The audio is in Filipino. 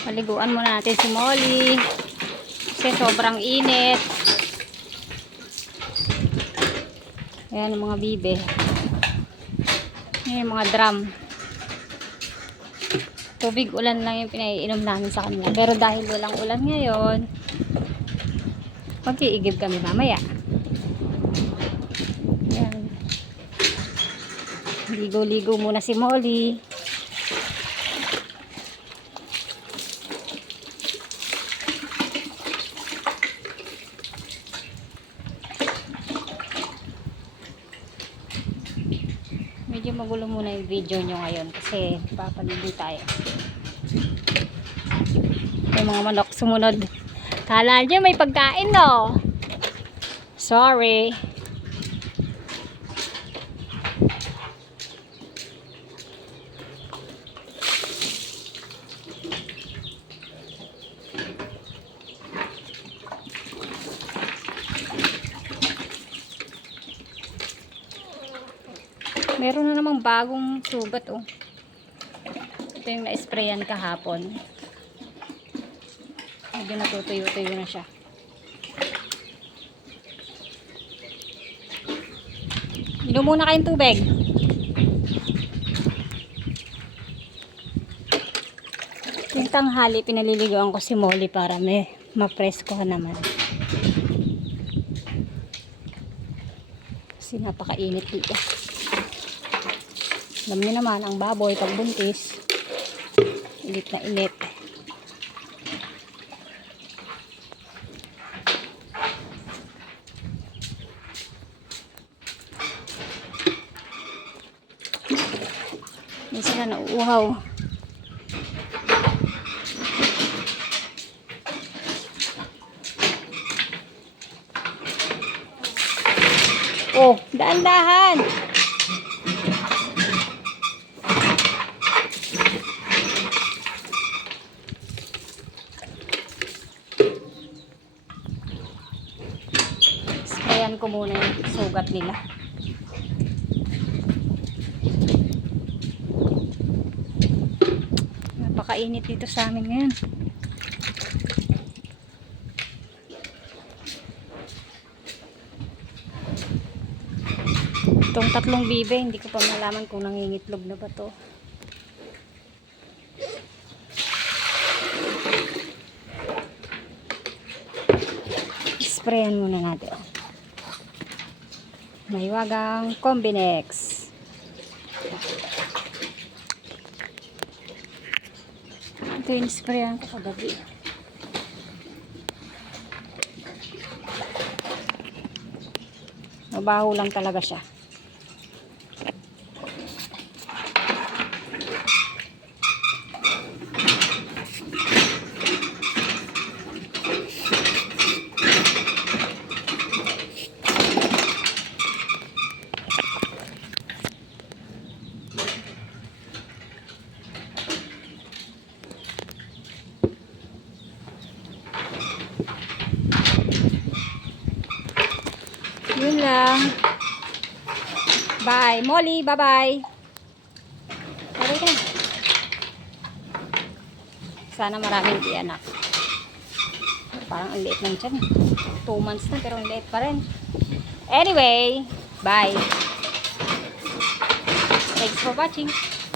Paliguan muna natin si Molly. Kasi sobrang init. Ayan yung mga bibe. Ayan yung mga drum. Tubig ulan lang yung pinaiinom namin sa kanila. Pero dahil walang ulan ngayon, mag-iigib kami mamaya. Ayan. Ligo-ligo muna si Molly. Medyo magulo muna yung video nyo ngayon kasi papaligo tayo. May mga manok sumunod. Kala nyo may pagkain, no? Sorry. Meron na namang bagong sugat, oh. Ito yung na-sprayan kahapon. Medyo natutuyo-tuyo na siya. Inom muna kayong tubig. Yung tanghali, pinaliligoan ko si Molly para may mapresko naman. Kasi napakainit dito. Alam niyo naman, ang baboy pag buntis, init na init. Hindi sila nauuhaw. Oh, dahan-dahan! Sprayan ko muna yung sugat nila. Napakainit dito sa amin ngayon. Itong tatlong bibe, hindi ko pa malaman kung nangingitlog na ba to. Sprayan muna natin. Maywagang Combinex. Ito yung sprayan ko kagabi. Mabaho lang talaga siya. Yun lang. Bye. Molly, bye-bye. Bye ka. Sana maraming di anak. Parang ang liit ng tiyan. 2 months na pero ang liit pa rin. Anyway, bye. Thanks for watching.